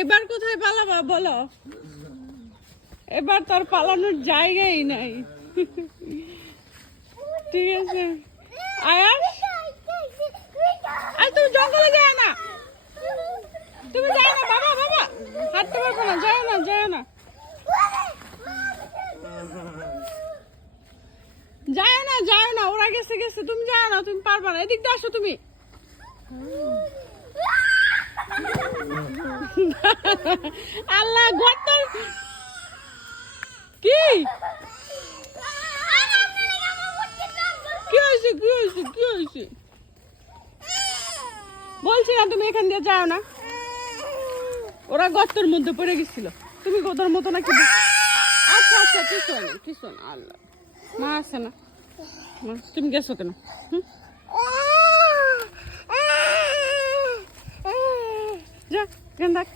এবার কোথায় পালাবা বলো? এবার তোর পালানোর জায়গাই নাই। ঠিক আছে, আয়াস তুমি জঙ্গলে যায় না, তুমি যায় না বাবা, বাবা হাঁটতে পারবো না, যায় না, যায় না, যায় না, যায় না, ওরা গেছে গেছে, তুমি যায় না, তুমি পারবা না, এদিক দিয়ে আসো তুমি। আল্লাহ গর্ত কি কি হয়েছে, কি হয়েছে, কি হয়েছে? বলছি না তুমি এখান দিয়ে যাও না, ওরা গর্তের মধ্যে পড়ে গেছিল, তুমি ওদের মতো নাকি? আচ্ছা আচ্ছা, কিছু না, কিছু না, আল্লাহ মা আছে না, তুমি গেছো কেন? যা, কেন দেখ।